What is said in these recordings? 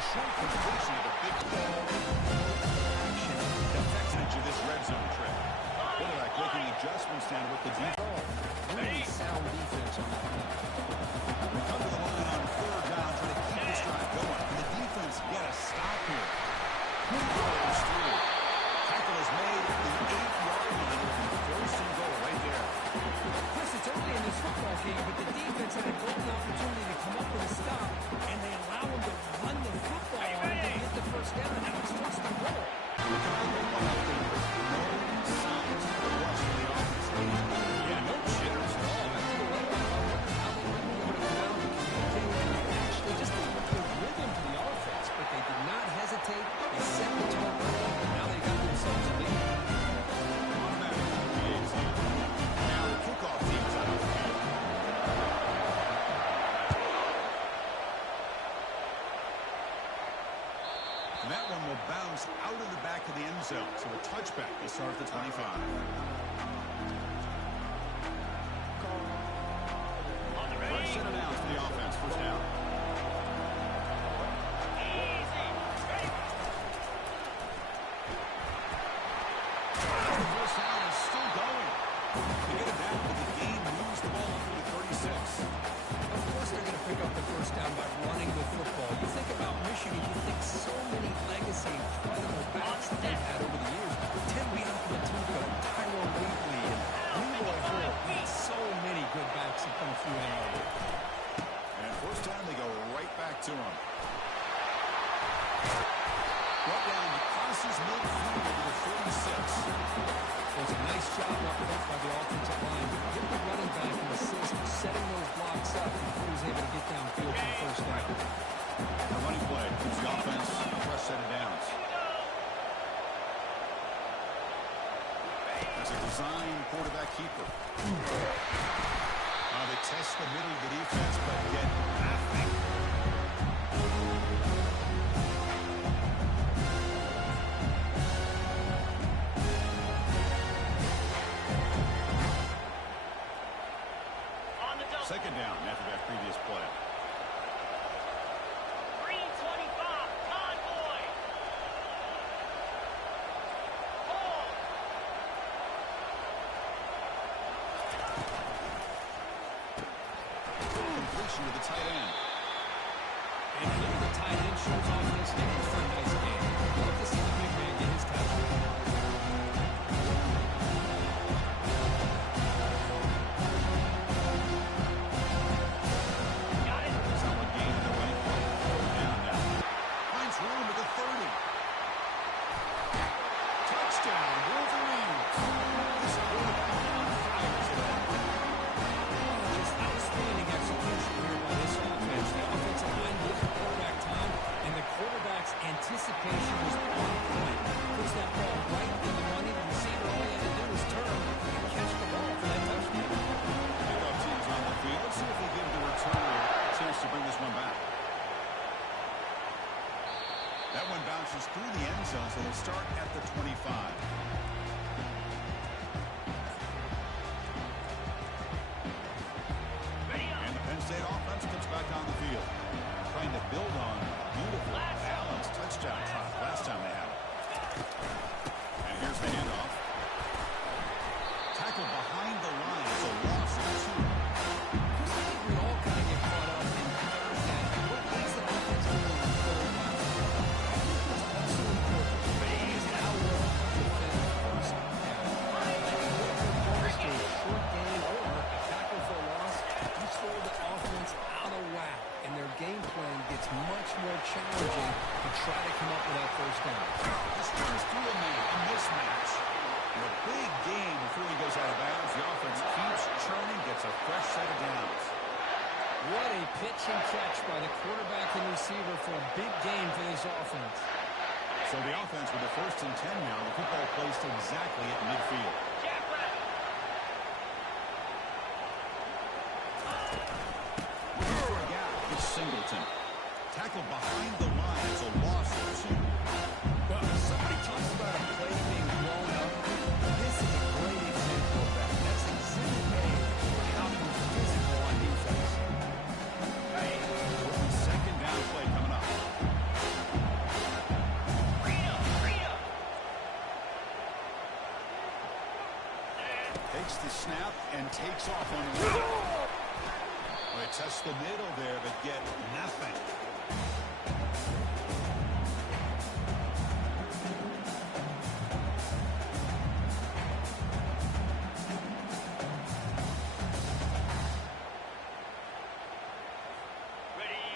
a short completion of a big action. The advantage of this red zone trip. Quarterback making adjustments down with the defense. Really sound defense on that play. We come to the line on third down, trying to keep this drive going. Can the defense get a stop here? Goes through. Tackle is made at the 8-yard line. First and goal right there. Chris, it's early in this football game, but the defense had a golden opportunity to come up with a stop, and they allow them to run the football on to get the first down. Now it's first and goal. Yeah, no jitters at all. Actually, just a rhythm to the offense, but they did not hesitate. They set the tone early. Now they got themselves a lead. Now the kickoff team is out of the field. And that one will bounce out of the back of the end zone. So a touchback to start at the 25. Fresh set of downs for the offense. First down. The first down is still going. They get it back, but the game moves the ball through the 36. Of course they're going to pick up the first down by running the football. You think about Michigan, you think so many legacy, incredible backs that they've had over the years. Tim Matuka, Tyrone Wheatley, and Leroy Hill. So many good backs that come through there. And first time they go right back to him. Brought down, crosses midfield to the 46. Well, it's a nice job up front by the offensive line. Give the running back an assist for setting those blocks up before he was able to get downfield for the first down. A running play gives the offense a fresh set of downs. That's a design quarterback keeper. They test the middle of the defense, but get nothing. Second down after that previous play. 325, Convoy. Completion to the tight end. And here the tight end shows off this game for a nice game. Love to see the big man get his touchdown. Anticipation was on point. Puts that ball right in the money. The receiver, all he had to do was turn and catch the ball for that touchdown. Kickoff team's on the field. Let's see if they give the returner a chance to bring this one back. That one bounces through the end zone, so they'll start at the 25. And the Penn State offense comes back on the field, trying to build on a beautiful balanced touchdown drive last time they had it. And here's the handoff. Tackle behind the line. It's a loss of 2. I think we all kind of get caught up in that. What is the offense doing on third down? I think it's also important to phase how well you defend the first down. Opposed to a short gain or a tackle for a loss, you throw the offense out of whack, and their game plan gets much more challenging to try to come up with that first down. This runs through a man, a mismatch. And a big game before he goes out of bounds. The offense keeps churning, gets a fresh set of downs. What a pitch and catch by the quarterback and receiver for a big game for this offense. So the offense with the 1st and 10 now. The football placed exactly at midfield. Looking for a gap. It's Singleton. Tackle behind the line. It's a loss of 2. Well, somebody talks about a play being blown up. This is a great example of that. That's exhibit A for how to be physical on defense. Second down play coming up. off on the run. They touched the middle there, but get nothing.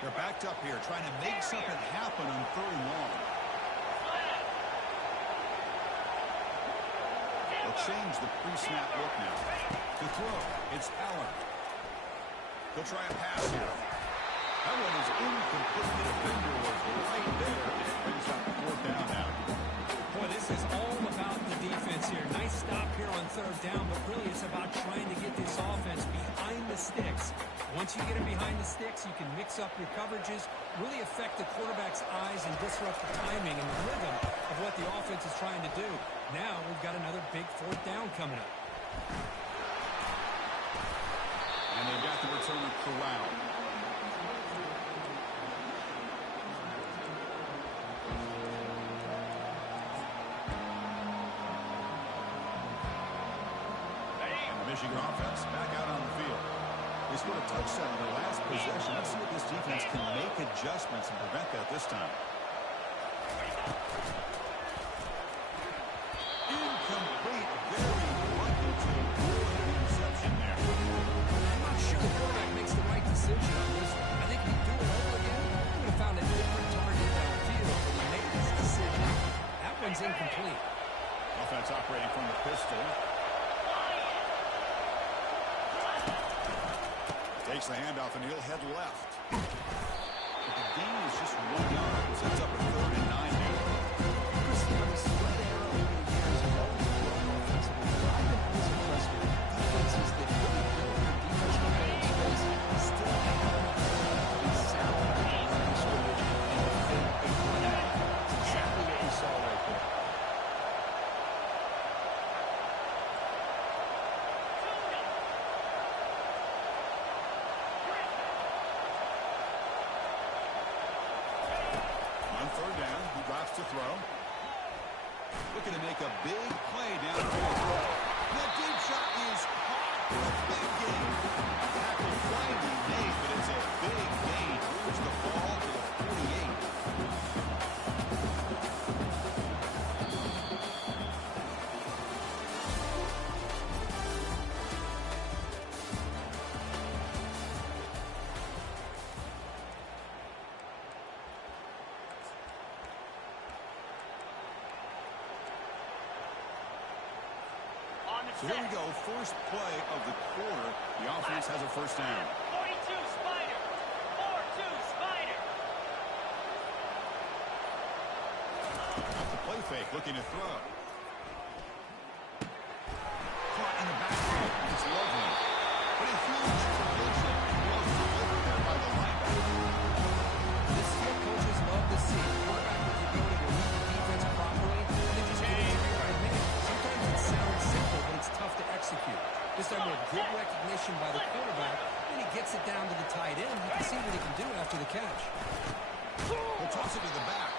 They're backed up here, trying to make something happen on 3rd and long. They'll change the pre-snap look now. To throw, it's Allen. They'll try a pass here. That one is incomplete. The defender was right there. It brings up 4th down now. Boy, this is all about the defense here. Nice stop here on 3rd down, but really it's about trying to get this offense behind the sticks. Once you get them behind the sticks, you can mix up your coverages, really affect the quarterback's eyes, and disrupt the timing and the rhythm of what the offense is trying to do. Now we've got another big 4th down coming up. And they've got the returner corralled. And the Michigan offense back out on the field. They scored a touchdown in their last possession. Let's see if this defense can make adjustments and prevent that this time. Incomplete, very lucky to avoid an interception there. I'm not sure the quarterback makes the right decision on this one. I think if he'd do it over again, he would have found a different target downfield. But he made this decision. That one's incomplete. Offense operating from the pistol. Takes the handoff and he'll head left. But the gain is just 1 yard. Sets up a 3rd and 9 now. The spread arrow over the years has always grown offensively. But I've been always impressed with defenses that really build their defense in space, still have enough to be sound on the line of scrimmage and defend a run. It's exactly what we saw right there. On 3rd down, he drops to throw. Looking to make a big play down the field. The deep shot is caught for a big gain. Tackle finally made, but it's a big gain. Moves the ball to the 48. So here we go, first play of the quarter. The offense has a 1st down. 42 Spider. 4-2 Spider. Off the play fake, looking to throw. Caught in the backfield. It's lovely. But a huge collision. Well delivered there by the linebacker. This is what coaches love to see. Quarterback with the ability to read the defense properly and then just get it to the right man. Sometimes it sounds simple, but it's tough to execute. This time with good recognition by the quarterback, and he gets it down to the tight end. You can see what he can do after the catch. He'll toss it to the back.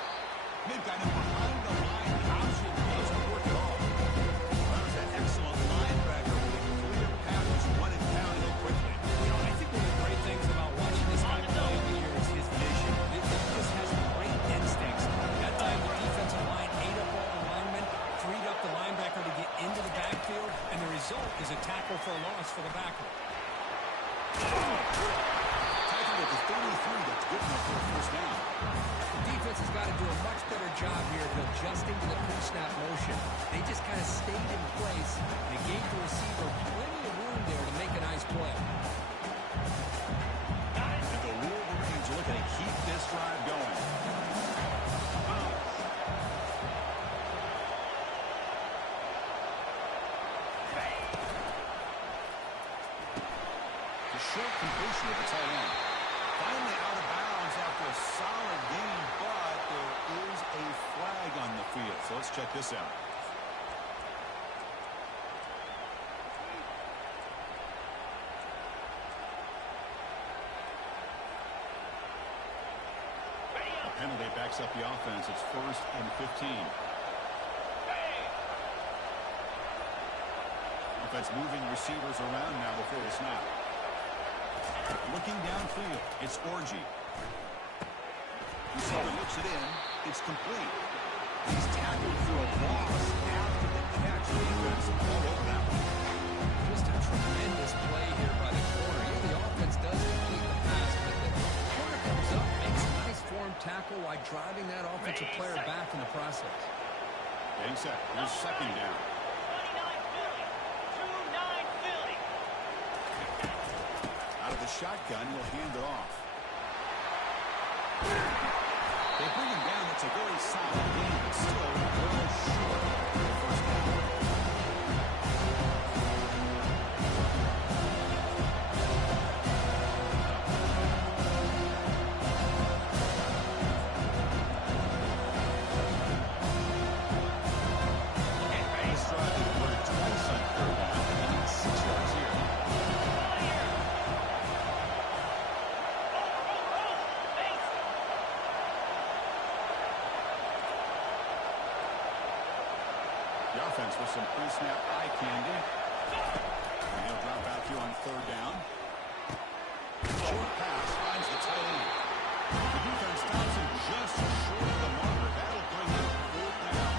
They've got him behind the line. The option doesn't work at all. That was an excellent linebacker with a clear path. Just run it down real quickly. You know, I think one of the great things about watching this guy play over the years is his vision. He just has great instincts. That time the defensive line ate up all the linemen, freed up the linebacker to get into the backfield, and the result is a tackle for a loss for the backer. Tackled at the 33. That's good enough for a 1st down. The defense has got to do a much better job here of adjusting to the pre-snap motion. They just kind of stayed in place, and it gave the receiver plenty of room there to make a nice play. And the Wolverines are looking to keep this drive going. The short completion of the tight end. Finally out of bounds after a solid game, but there is a flag on the field. So let's check this out. A penalty backs up the offense. It's 1st and 15. offense moving receivers around now before the snap. Looking downfield, it's Orgy. Receiver looks it in. It's complete. He's tackled through a loss after the catch. Defense all over that one. Just a tremendous play here by the corner. Yeah, the offense does complete the pass, but the corner comes up, makes a nice form tackle while driving that offensive player back in the process. Getting set. Here's second down. 29 Philly. 2-9 Philly. Out of the shotgun, he'll hand it off. They bring him down. It's a very solid game, but still well short of the first down. This drive they converted twice on third down. They need 6 yards here. The offense with some pre-snap eye candy. And he'll drop out here on third down. Short pass finds the tight end. The defense stops him just short of the marker. That'll bring up fourth down.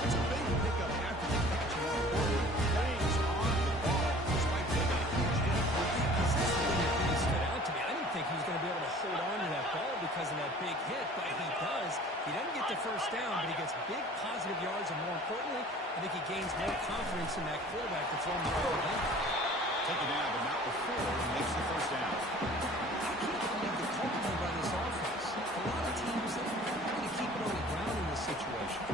It's a big pickup after the catch. More importantly, James on the ball despite taking a huge hit. This is the one that really stood out to me. I didn't think he was going to be able to hold on to that ball because of that big hit, but he does. He doesn't get the first down, but he gets big positive yards, and more importantly, I think he gains more confidence in that quarterback to throw him the ball down. Take it down, but not before he makes the first down. I can't believe the culprit by this offense. A lot of teams are going to keep it on the ground in this situation.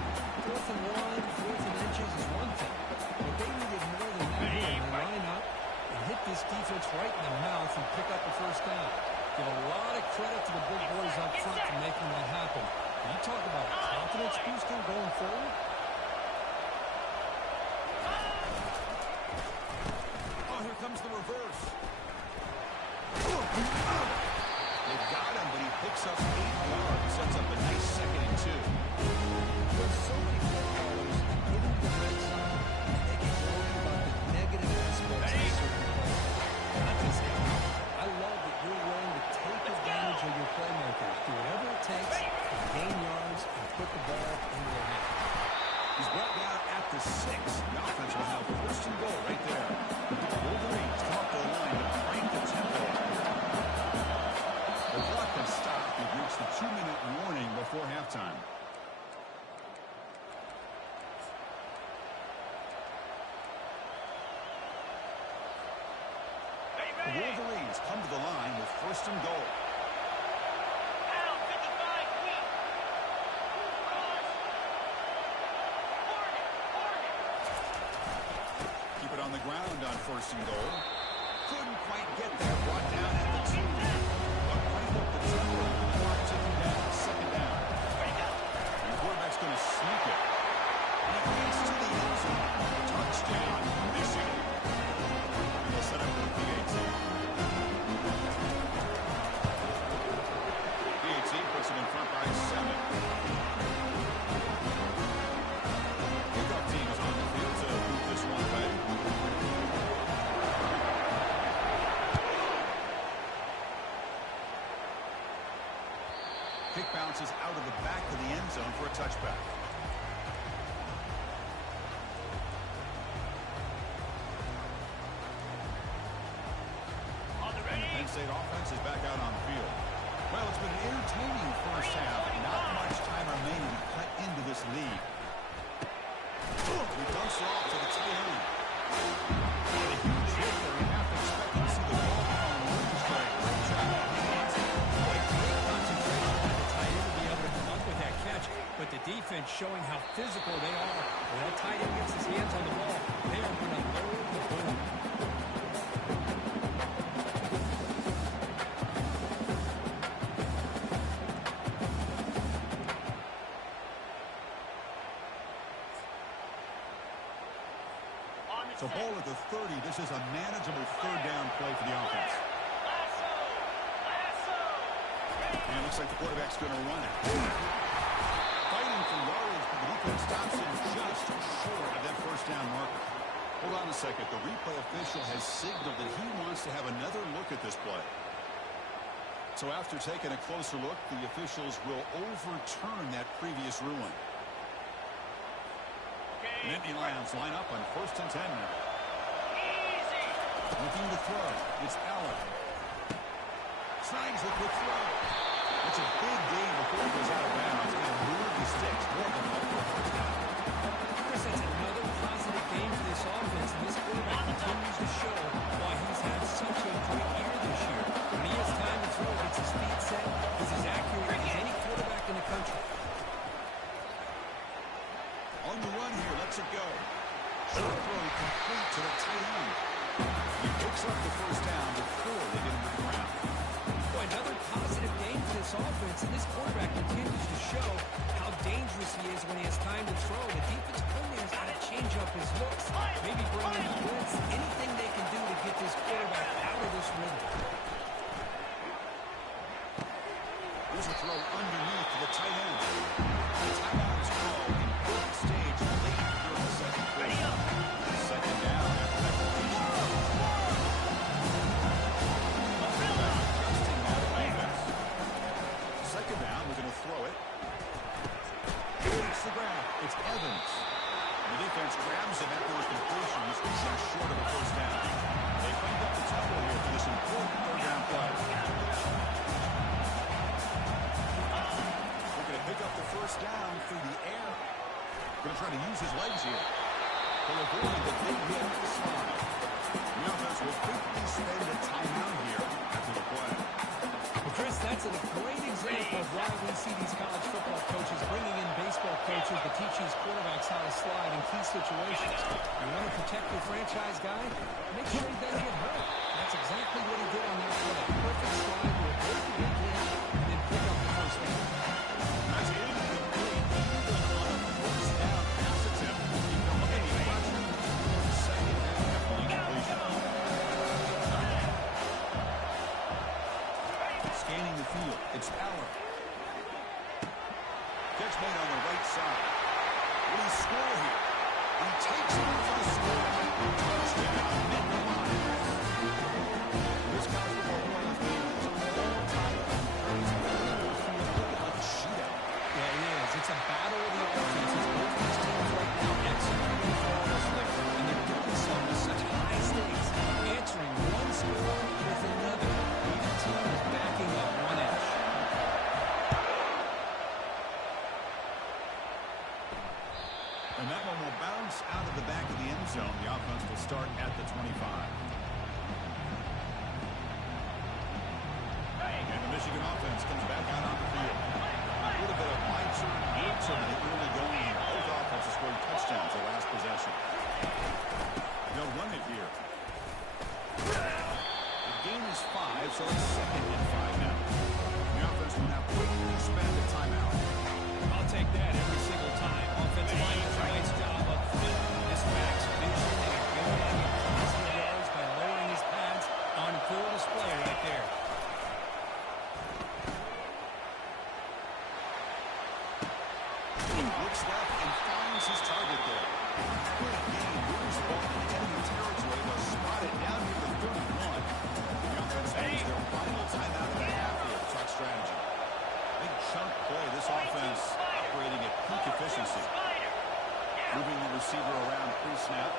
4th and 1, 4th and inches is one thing, but they needed more than that here. They line up and hit this defense right in the mouth and pick up the first down. Give a lot of credit to the big boys up front for making that happen. Can you talk about a confidence booster going forward? Oh, here comes the reverse. They've got him, but he picks up 8 yards. Sets up a nice 2nd and 2. There's so many footballers get into the red zone, and they get worried about the negative aspects of certain plays. Not this guy. I love that you're willing to take advantage of your playmakers. Do whatever it takes to gain yards and put the ball into their hands. He's brought down at the 6. The offense will have 1st and goal right there. Wolverines come up to the line to crank the tempo. The clock has stopped. We've reached the 2-minute warning before halftime. The Wolverines come to the line with 1st and goal. Out 55 feet. Cross. Hornet. Keep it on the ground on 1st and goal. Couldn't quite get there. Brought down at the 2. But crank up the tempo. The clock ticking down. 2nd down. And the quarterback's going to sneak it. And it gets to the end zone. Touchdown, Michigan. And they'll set up for the PAT. PAT puts it in front by 7. Kickoff team is on the field to move this one away. Kick bounces out of the back of the end zone for a touchback. On the And the ready. Penn State offense is back out on the field. Well, it's been an entertaining first half. Not much time remaining to cut into this lead. He dumps it off to the tight end. And a huge hit there. You have to expect to see the ball come loose, but a great job of hands. Boy, great concentration by the tight end to be able to come up with that catch, but the defense showing how physical they are. When that tight end gets his hands on the ball, they are going to load the boom. So ball at the 30. This is a manageable 3rd down play for the offense. Lasso. Lasso. And it looks like the quarterback's going to run it. Fighting for yards, but the defense stops him just short of that 1st down marker. Hold on a second. The replay official has signaled that he wants to have another look at this play. So after taking a closer look, the officials will overturn that previous ruling. And Indy Lions line up on 1st and 10 now. Easy. Looking to throw. It's Allen. Signs the quick throw. It's a big gain before it goes out of bounds. And move the sticks more than enough for a first down. Chris, that's another positive game for this offense, and this quarterback continues to show why he's had such a great year this year. When he has time to throw, gets his feet set, he's as accurate as any quarterback in the country. On the run here, lets it go. Short throw complete to the tight end. He picks up the first down before they get him to the ground. Boy, another positive game for this offense, and this quarterback continues to show how dangerous he is when he has time to throw. The defense coordinator's got to change up his looks, maybe bring in the blitz, anything they can do to get this quarterback out of this rhythm. Here's a throw underneath to the tight end. The timeout is called in early stage late here in the second quarter. Second down after that completion. Adjusting that defense. Second down, we're going to throw it. It's the grab. It's Evans. The defense grabs him after his completion. He's just short of a first down. They cleaned up the tempo here for this important third down play. Pick up the first down through the air. Going to try to use his legs here. He'll avoid the big hit at the slide. The offense will quickly spend a timeout here after the play. Well, Chris, that's a great example of why we see these college football coaches bringing in baseball coaches to teach these quarterbacks how to slide in key situations. You want to protect your franchise guy? Make sure he doesn't get hurt. That's exactly what he did on that play. Perfect slide to avoid the big hit and then pick up the first down. That's incomplete even on a first down pass attempt. No any pressure. Second down after the completion. Scanning the field. It's Allen. Catch made on the right side. Will he score here? He takes it for the score. Touchdown, mid the line. This college football playoff game is all tied up. It's looking like a shootout. Yeah, it is. It's a battle of the offenses. Both these teams right now executing flawlessly, and they're doing so with such high stakes, answering one score with another. Neither team is backing up one inch. And that one will bounce out of the back of the end zone. The offense will start at the 25. And the Michigan offense comes back out on the field. A little bit of lights or hits in the early going here. Both offenses scoring touchdowns their last possession. They'll run it here. The game is 5, so it's second and 5 now. The offense will now quickly spend a timeout. I'll take that every single time. Offensive line does a nice job of filling this back's vision and going on the positive yards by lowering his pads on full display right there. Looks left and finds his target there. Quick gain, moves the ball into enemy territory. They'll spot it down near the 31. The offense ends their final timeout of the half here. Talk strategy. Big chunk play. This offense operating at peak efficiency. Moving the receiver around pre-snap.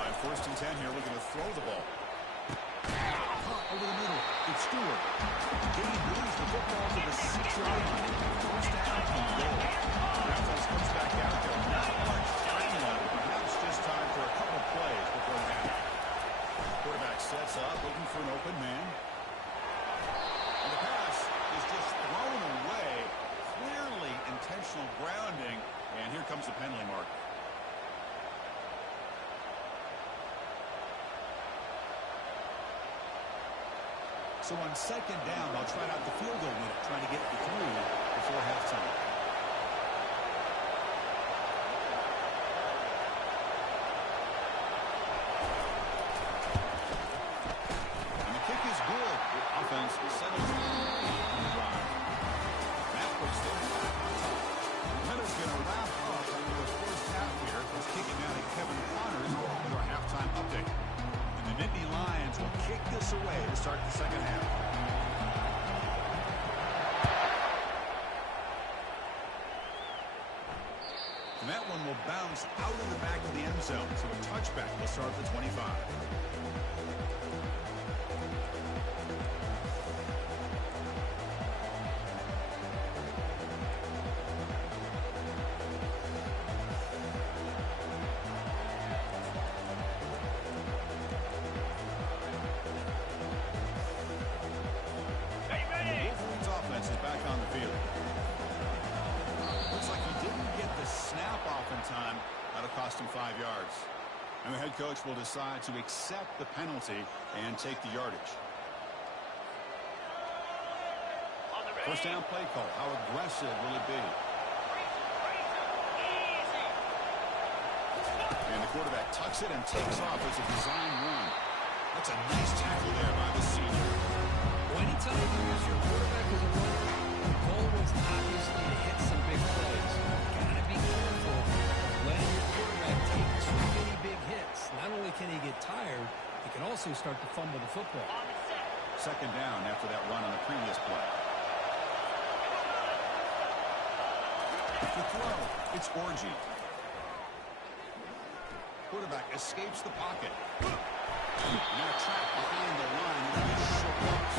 On 1st and 10 here, looking to throw the ball. Caught over the middle. It's Stewart. Gain moves the football to the 6-yard line. First down and goal. The offense comes back out there. Not much time left. Perhaps just time for a couple plays before the half. Quarterback sets up, looking for an open man. And the pass is just thrown away. Clearly intentional grounding. And here comes the penalty mark. So on second down, they'll try out the field goal unit, trying to get the 3 before halftime. And the kick is good. The offense settles on the drive. That puts them back on top. The Minutes going to wrap up the first half here. He's out in the back of the end zone, so a touchback will start at the 25. Offense is back on the field. Looks like he didn't get the snap off in time. That'll cost him 5 yards. And the head coach will decide to accept the penalty and take the yardage. First down play call. How aggressive will it be? And the quarterback tucks it and takes off as a design run. That's a nice tackle there by the senior. Well, anytime you use your quarterback as a runner, the goal was obviously to hit some big plays. Gotta be careful of letting your quarterback take too many big hits. Not only can he get tired, he can also start to fumble the football. Second down after that run on the previous play. To throw, it's Orgy. Quarterback escapes the pocket. Now trapped behind the line with his short loss.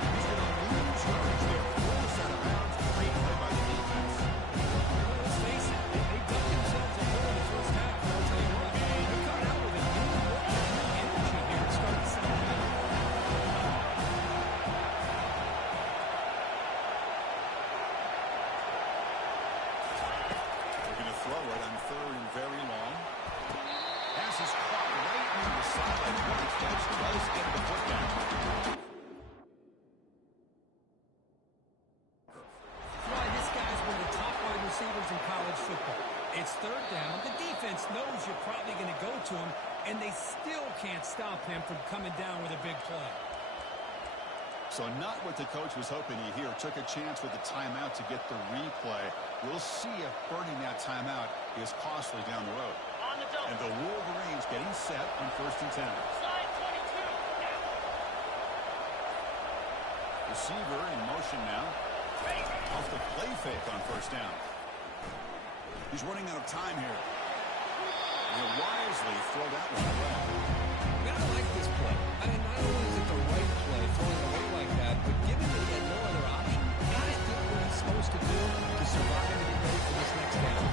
He's going to lose yards there. Forced out of bounds. Great play by the defense. Let's face it, they dug themselves a hole in the first half. I'll tell you what, they're coming out with a new look and new energy here to start the second half. They're going to throw it on third and very long. Pass is caught right near the sideline. Once Fletch does get the foot down. Why, this guy's one of the top wide receivers in college football. It's third down. The defense knows you're probably going to go to him, and they still can't stop him from coming down with a big play. So not what the coach was hoping to hear. Took a chance with the timeout to get the replay. We'll see if burning that timeout is costly down the road. And the Wolverines getting set on first and 10. Receiver in motion now. Off the play fake on first down. He's running out of time here. He'll wisely throw that one away. Man, I like this play. I mean, not only is it the right play, throwing away like that, but given that he had no other option, he just did what he's supposed to do to survive and get ready for this next down.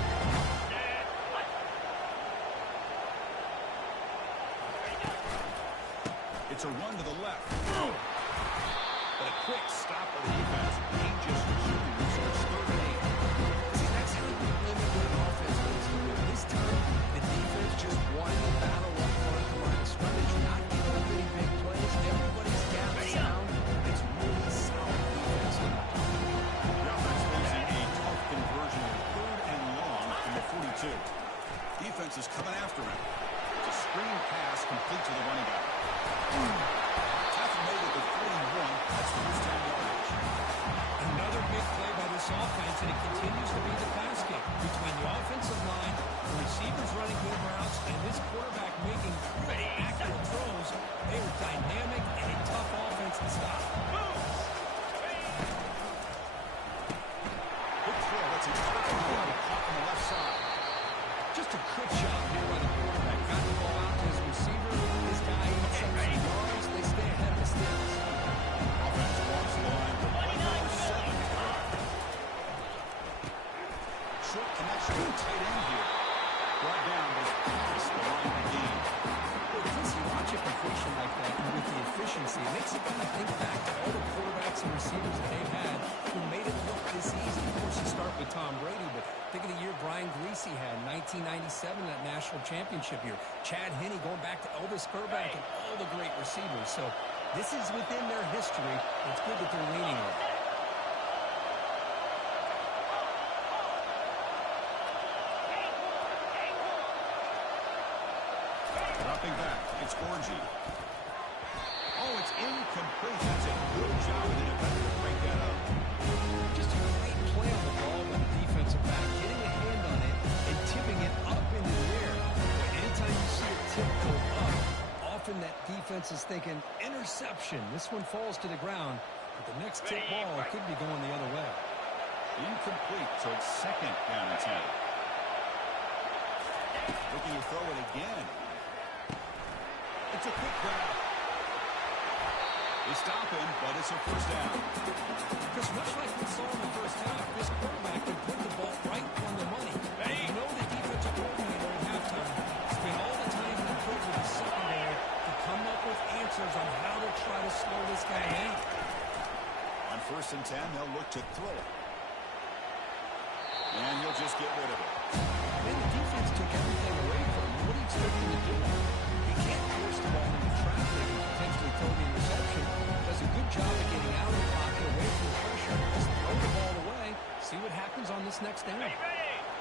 It's a run to the left. But a quick stop of the defense. He just shooting. So it's third and 8. See, that's how you limit what an offense needs to do. This time, the defense just won the battle up front at the line of scrimmage. Not giving up any big plays. Everybody's gapped sound. It's really solid defense now. The offense losing a tough conversion in third and long from the 42. Defense is coming after him. It's a screen pass complete to the running back. Tackle made at the 41. That's the first 10 yardage. Another big play by this offense, and it continues to be the pass game. Between the offensive line, the receivers running good routes, and this quarterback making really accurate throws, they are dynamic and a tough offense to stop. Good throw. That's a perfect one. Caught on the left side. Just a good job here by the quarterback. Got the ball out to his receiver. This guy eats up some yards. They stay ahead of the sticks. Offense walks the line for play number 7. Short connection to the tight end here. Brought down, but it's past the line of the game. Well, because you watch a completion like that and with the efficiency, it makes you kind of think back to all the quarterbacks and receivers that they've had who made it look this easy. Of course, you start with Tom Brady, but think of the year Brian Greasy had in 1997, that national championship year. Chad Henne going back to Elvis Burbank and all the great receivers. So this is within their history. It's good that they're leaning on it. Dropping back, it's Orgy. Oh, it's incomplete. That's a good job of the defender to break that up. Just a great play on the ball by the defensive back, getting a hand on it and tipping it up into the air. But anytime you see a tip go up, often that defense is thinking interception. This one falls to the ground, but the next tip ball could be going the other way. Incomplete, so it's second down and 10. Looking to throw it again. It's a quick grab. They stop him, but it's a first down. Because much like we saw in the first half, this quarterback can put the ball right on the money. You know the defensive coordinator at halftime spent all the time he could with the secondary to come up with answers on how to try to slow this guy down. On 1st and 10, they'll look to throw it. And he'll just get rid of it. And the defense took everything away from him. What do you expect him to do? He can't force the ball into traffic and potentially throw the interception. Does a good job of getting out of the pocket, away from the pressure. Just throw the ball away. See what happens on this next down.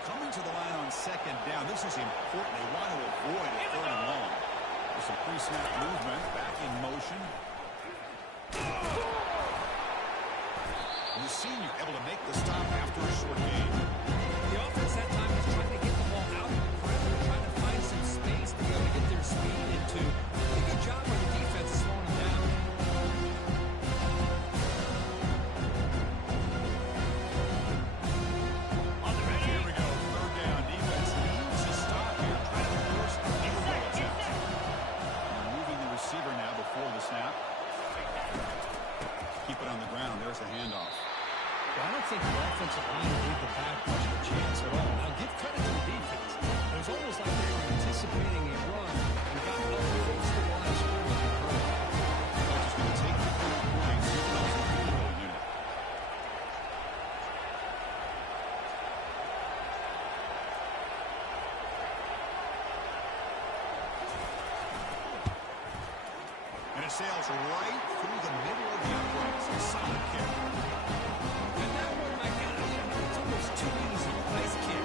Coming to the line on 2nd down. This is important. They want to avoid a 3rd and long. There's some pre-snap movement. Back in motion. And the senior able to make the stop after a short gain. The offense that time was trying to get the ball out of the perimeter, trying to find some space to be able to get their speed into. A good job by the defense slowing them down. Here we go. 3rd down. Defense needs to stop here. Trying to force a field goal attempt. They're moving the receiver now before the snap. Keep it on the ground. There's the handoff. Well, I don't think the offensive line gave the back much of a chance at all. Now, give credit to the defense. It was almost like they were anticipating a run and got up close to the line of scrimmage and hurt. They're just going to take the 3 points. Here comes the field goal unit. And it sails right through the middle of the uprights. A solid kick. And that one, my gosh, it's almost too easy. Nice kick.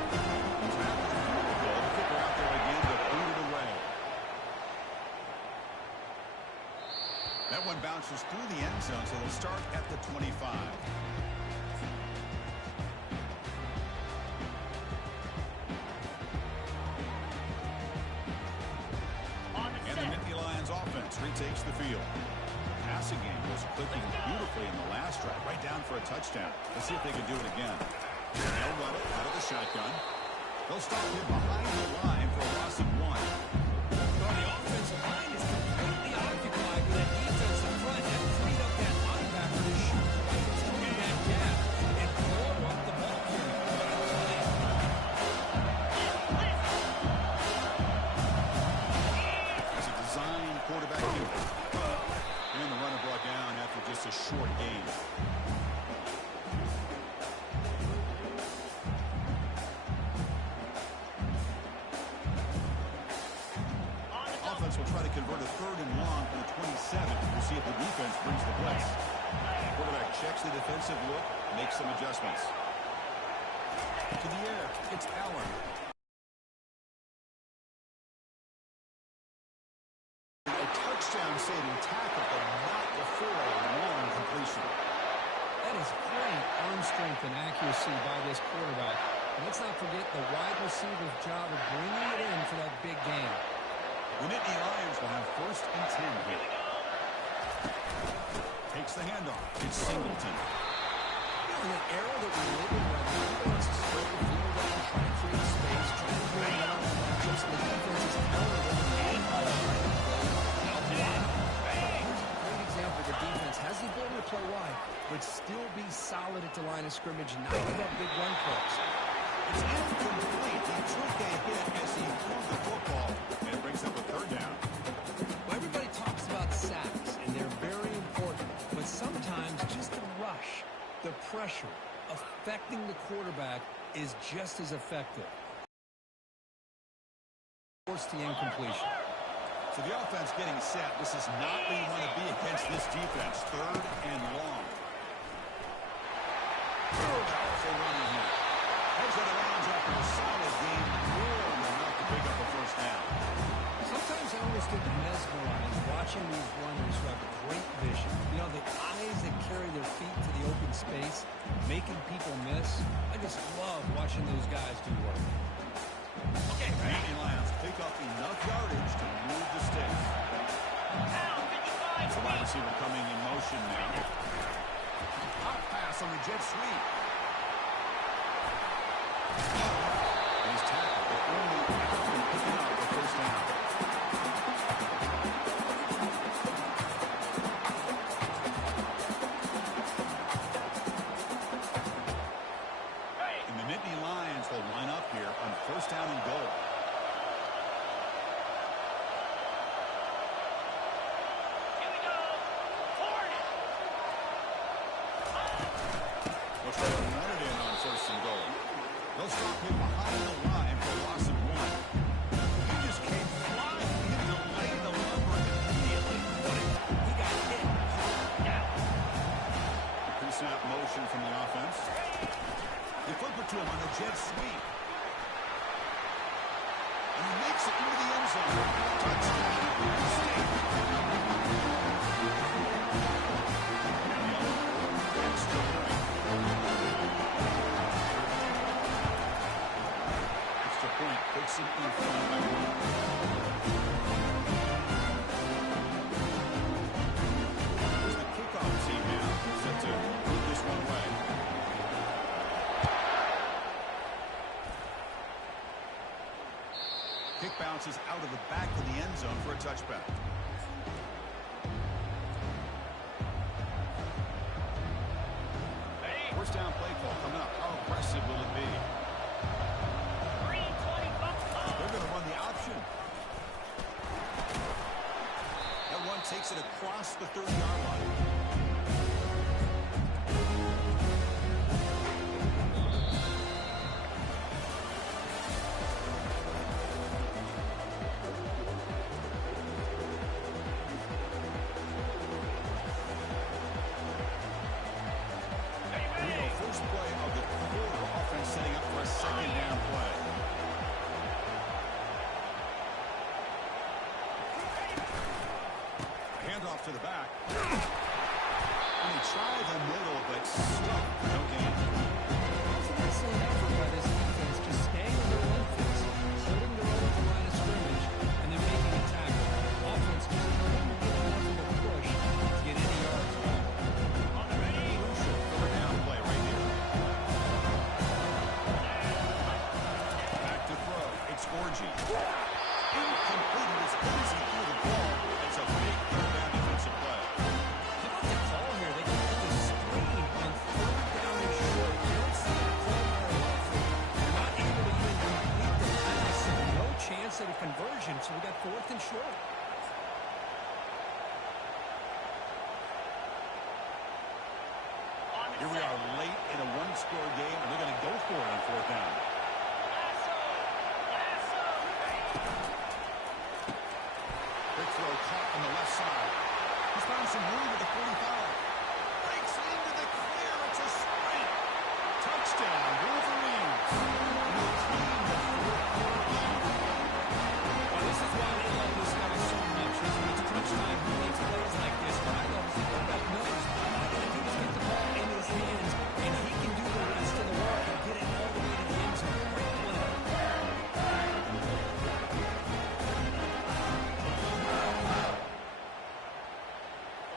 Trap with the field goal. The kicker out there again to boot it away. That one bounces through the end zone, so they'll start at the 25. And the Nittany Lions offense retakes the field. The passing game was clicking beautifully in the last drive, right down for a touchdown. Let's see if they can do it again. They'll run it out of the shotgun. They'll stop him behind the line for a loss of 1. Well, the offensive line is completely occupied with that defense in front. That freed up that linebacker to shoot right through that gap and blow up the ball carrier. As a design quarterback unit. And the runner brought down after just a short gain. Offense will try to convert a 3rd and long from the 27. We'll see if the defense brings the blitz. Quarterback checks the defensive look, makes some adjustments. To the air, it's Allen. A touchdown-saving tackle, but not before a long completion. That is great arm strength and accuracy by this quarterback. And let's not forget the wide receiver's job of bringing it in for that big game. The Nittany Lions will have 1st and 10 here. Takes the handoff. It's Singleton. In the era that we live in right now, he wants to slow the field down, try to create space, try to bring it on matchups. The defense is countered with an out wide. Here's a great example. The defense has the ability to play wide, but still be solid at the line of scrimmage, not give up big run plays. It's incomplete. He took a hit as he threw the football, and it brings up a 3rd down. Well, everybody talks about sacks, and they're very important, but sometimes just the rush, the pressure, affecting the quarterback is just as effective. Force the incompletion. So the offense getting set. This is not where you want to be against this defense. 3rd and long. Powerful running here. Heads of the Lions after a solid game. More than enough to pick up a 1st down. Sometimes I almost get mesmerized watching these runners who have great vision. You know, the eyes that carry their feet to the open space, making people miss. I just love watching those guys do work. Okay, Nittany Lions pick up enough yardage to move the sticks. The wide receiver coming in motion now. Hot pass on the jet sweep. He's tackled, but only after picking up the first down. And the Nittany Lions will line up here on first down and goal. Here we go. Hornet. Looks like they run it in on first and goal. They'll stop him behind the line for a loss of 1. He just came flying in to lay the lumber immediately. He got hit. Pre-snap motion from the offense. They flip it to him on a jet sweep. And he makes it into the end zone. Touchdown, State. Extra point. Extra point puts it in front by 1. Here's the kickoff team now, set to move this one away. Kick bounces out of the back of the end zone for a touchback. First down play call coming up. How aggressive will it be? 320 bucks. They're going to run the option. That one takes it across the 30-yard line. First play of the quarter, offense setting up for a second down play. Handoff to the back. And he tried the middle, but stuck. No gain. That's an excellent effort by this defense, just staying on their own feet, holding their own at the line of scrimmage, and then making a tackle. Offense just couldn't get enough of a push to get any yards back. Crucial third down play right here. Back to throw. It's Orgy. Incomplete as good as he threw the ball. It's a big third down defensive play. How about the call here? They call the screen on third down and short. You don't see that call very often. They're not able to even complete the pass, so no chance at a conversion, so we got fourth and short. Here we are late in a one-score game, and they're going to go for it on fourth down. Big throw caught on the left side. He's found some room at the 45. Breaks into the clear. It's a sprint. Touchdown, Wolverines. And they claim the fourth quarter lead. Well, this is why they love this guy so much. Is when it's crunch time, he makes plays like this. But I love the quarterback knows all I got to do is get the ball in his hands, and he can do the rest of the work and get it all the way to the end zone. Great play.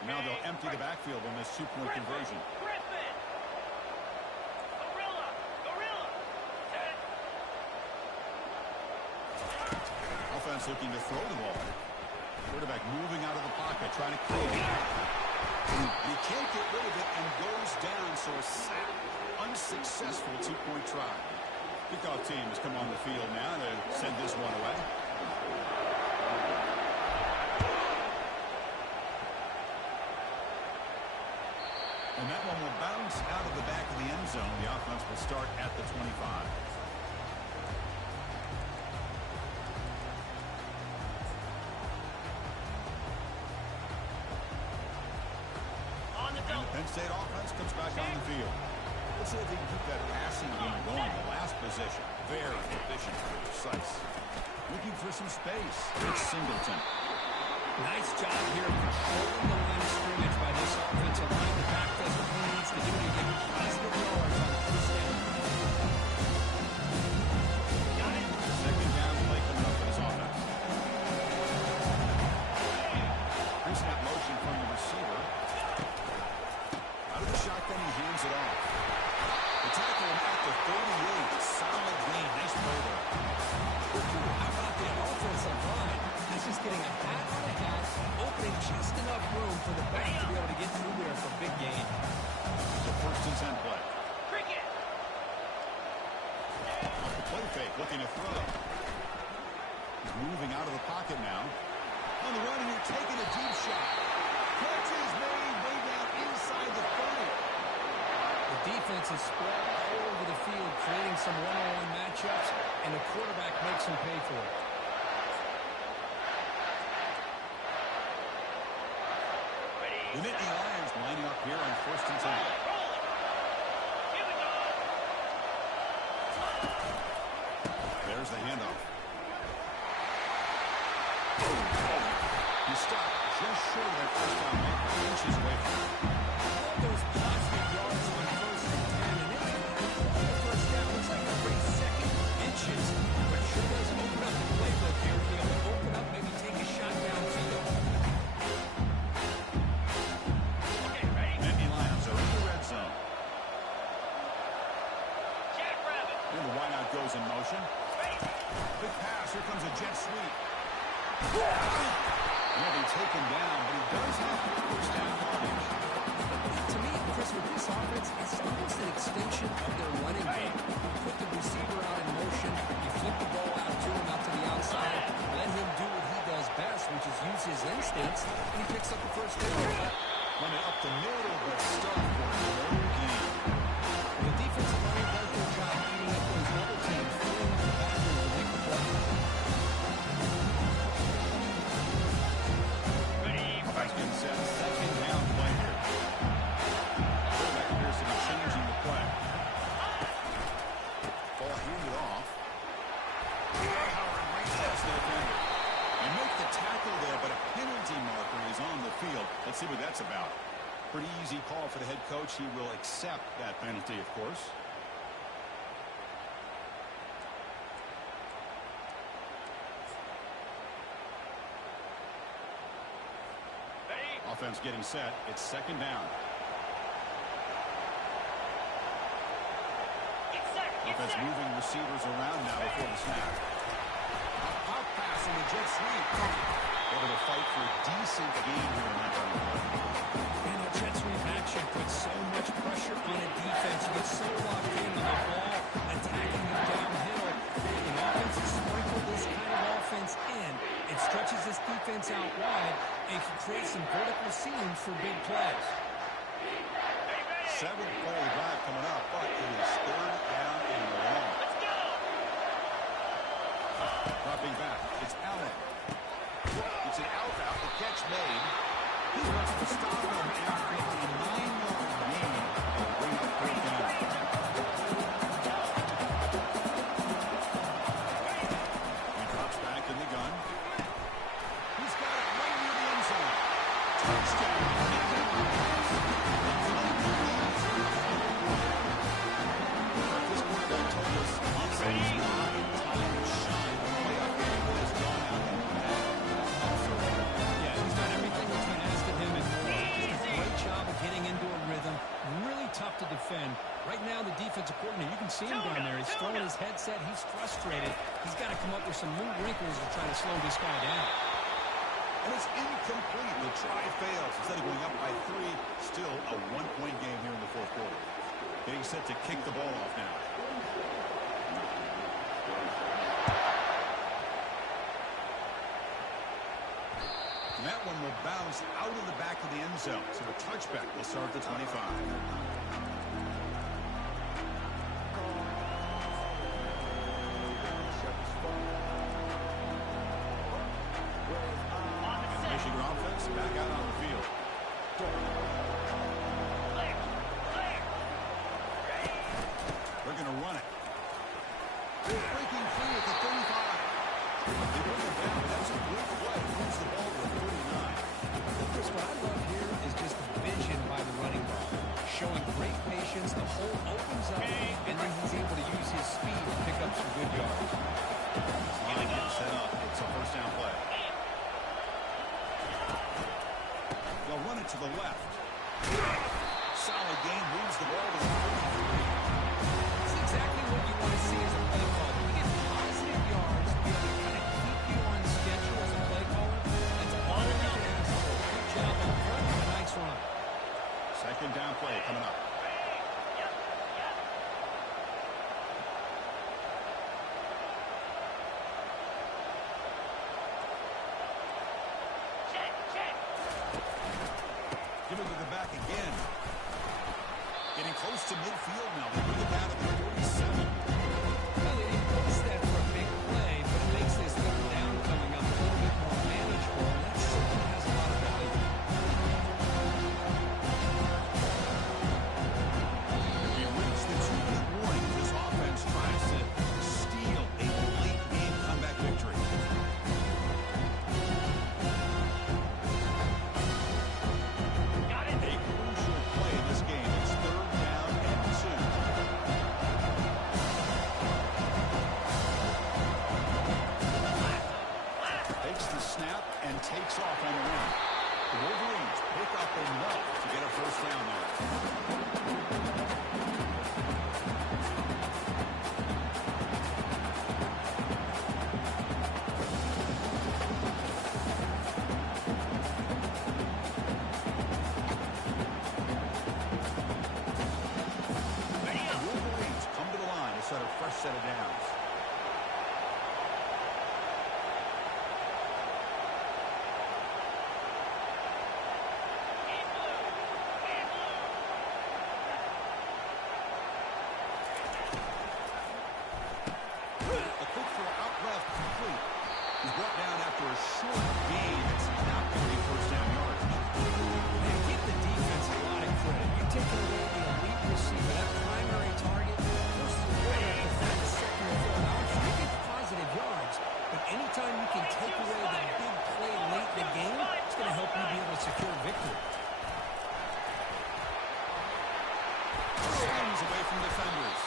Now they'll empty the backfield on this two-point conversion. Griffin. Gorilla. 10. Offense looking to throw the ball. Quarterback moving out of the pocket, trying to create it. He can't get rid of it and goes down, so a sack. Unsuccessful two-point try. Kickoff team has come on the field now to send this one away. And that one will bounce out of the back of the end zone. The offense will start at the 25. On the And double. the Penn State offense comes back on the field. Let's see if they can keep that passing game going. The last possession, very efficient and precise. Looking for some space. It's Singleton. Nice job here controlling the line of scrimmage by this offensive line. The back does what he needs to do to get positive yards on first down. Got it. Second down play coming up for this offense. Pre-snap motion from the receiver. Out of the shotgun, he hands it off. The tackle him at the 38. Solid gain. Nice play there. How about that offensive line? That's just getting a hat on a hat, opening just enough room for the back to be able to get through there for a big gain. The first and 10 play. Cricket. Play fake, looking to throw. He's moving out of the pocket now. On the run here, taking a deep shot. Catch is made way down inside the 30. The defense is spread all over the field, creating some one-on-one matchups, and the quarterback makes them pay for it. The Nittany Lions lining up here on first and 10. Here we go. There's the handoff. He stopped just short of that first down, inches away from it. Those positive yards on first and 10, and it's the first down. Looks like every second inches, but sure does open up the playbook here to be able to open up, maybe take a shot downfield. Okay, ready? Nittany Lions are in the red zone. Jackrabbit. And the wideout goes in motion. Ready? Big pass. Here comes a jet sweep. He'll be taken down, but he does have first down yardage. To me, Chris, with this offense, it's almost an extension of their running game. You put the receiver out in motion, you flip the ball out to him, out to the outside, let him do what he does best, which is use his instincts, and he picks up the first down. Run it up the middle, but stuck for no gain. The defensive line does their job eating up those double teams, filling up the backfield to make the play. Ready? Offense getting set. Second down play here. Quarterback appears to be changing the play. Ball handed off. Howard right past the defender. They make the tackle there, but a penalty marker is on the field. Let's see what that's about. Pretty easy call for the head coach. He will accept that penalty, of course. Ready? Offense getting set. It's second down. Get set. Get Offense set. moving receivers around now before the snap. A pop pass and a jet sweep. Able to fight for a decent gain here in that run. And that jet sweep action puts so much pressure on a defense. You get so locked in on the ball, attacking you downhill. An offense is sprinkle this kind of offense in. It stretches this defense out wide and can create some vertical seams for big plays. Ready, ready. Seventh play of the drive coming up, but it is third down and long. Let's go. Dropping back, it's Allen. It's an out route, the catch made. He wants to stop him after a 9-yard gain. They'll bring up third down. He drops back in the gun. He's got it right near the end zone. Touchdown. This quarterback told us offense nine-time shine. The playoff game has gone out and Yeah, he's done everything that's been asked of him and more. Just a great job of getting into a rhythm. Really tough to defend. Right now, the defensive coordinator, you can see him down there. He's throwing his headset. He's frustrated. He's got to come up with some new wrinkles to try to slow this guy down. And it's incomplete. The try fails. Instead of going up by 3, still a 1-point game here in the fourth quarter. Getting set to kick the ball off now. And that one will bounce out of the back of the end zone. So a touchback will start at the 25. And the Michigan offense back out on the field. Clear. Clear. Ready? They're going to run it. Breaking free at the 35. They bring it down. That's a good play. Moves the ball to the 39. Chris, what I love here is just the vision by the running back. Showing great patience. The hole opens up, and then he's able to use his speed to pick up some good yards. Line gets set up. It's a first down play. They'll run it to the left. Solid gain. Moves the ball to the 43. midfield now. They bring it down to the 47. Well, they didn't post that for a big play, but it makes this third down coming up a little bit more manageable, and that certainly has a lot of value. We reach the 2-minute warning. This offense tries to steal a late game comeback victory. Got it. A crucial play in this game. It's 3rd down and 2. Takes the snap and takes off on the run. The Wolverines pick up enough to get a first down there. The Wolverines come to the line to set a fresh set of downs. In blue. In blue. A quick throw out left, complete. He's brought down after a short gain. It's not going to be first down yardage. Man, give the defense a lot of credit. You're taking away the elite receiver, that primary target, versus the quarterback that's at the second or third option. You get positive yards, but anytime you can take away the big play late in the game, it's going to help you be able to secure victory. Slams away from defenders.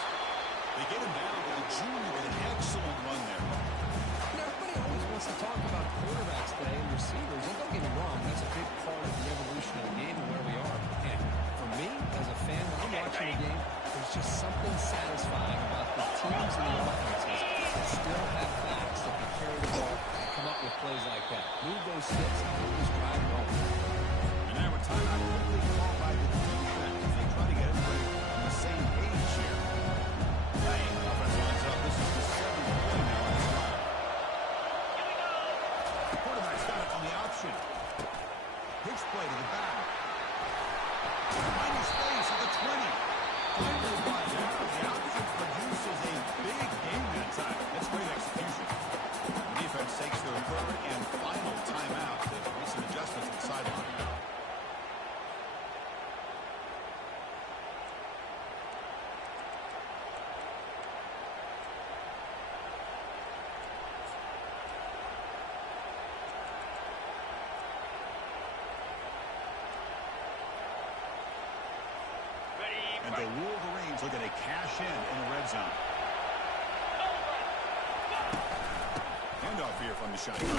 They get him down to the junior with an excellent run there. And everybody always wants to talk about quarterbacks today and receivers, and don't get me wrong, that's a big part of the evolution of the game and where we are. And for me, as a fan, when I'm watching the game, there's just something satisfying about the teams and the offenses that still have backs that can carry the ball and come up with plays like that. Move those sticks and move this drive going. And now a timeout quickly called by the defense as they try to get everybody on the same page here. Offense lines up. This is the 7th play now on this drive. The quarterback's got it on the option. Pitch play to the back. Finding space at the 20. Finally brought down. The option produces a big game that time. That's great execution. The defense takes their 3rd and final timeout. They've made some adjustments at the sideline. Ready. And the Wolverines looking to cash in the red zone. Handoff here from the shotgun.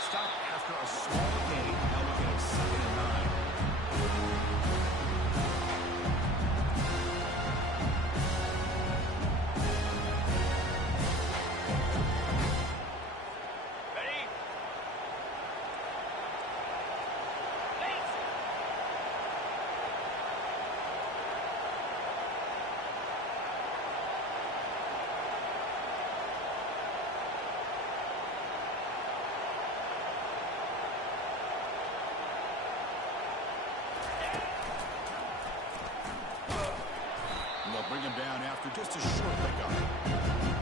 Stop after a small gain. Now looking at 2nd and 9. Ready. Thanks. And they'll bring him down after just a short pickup.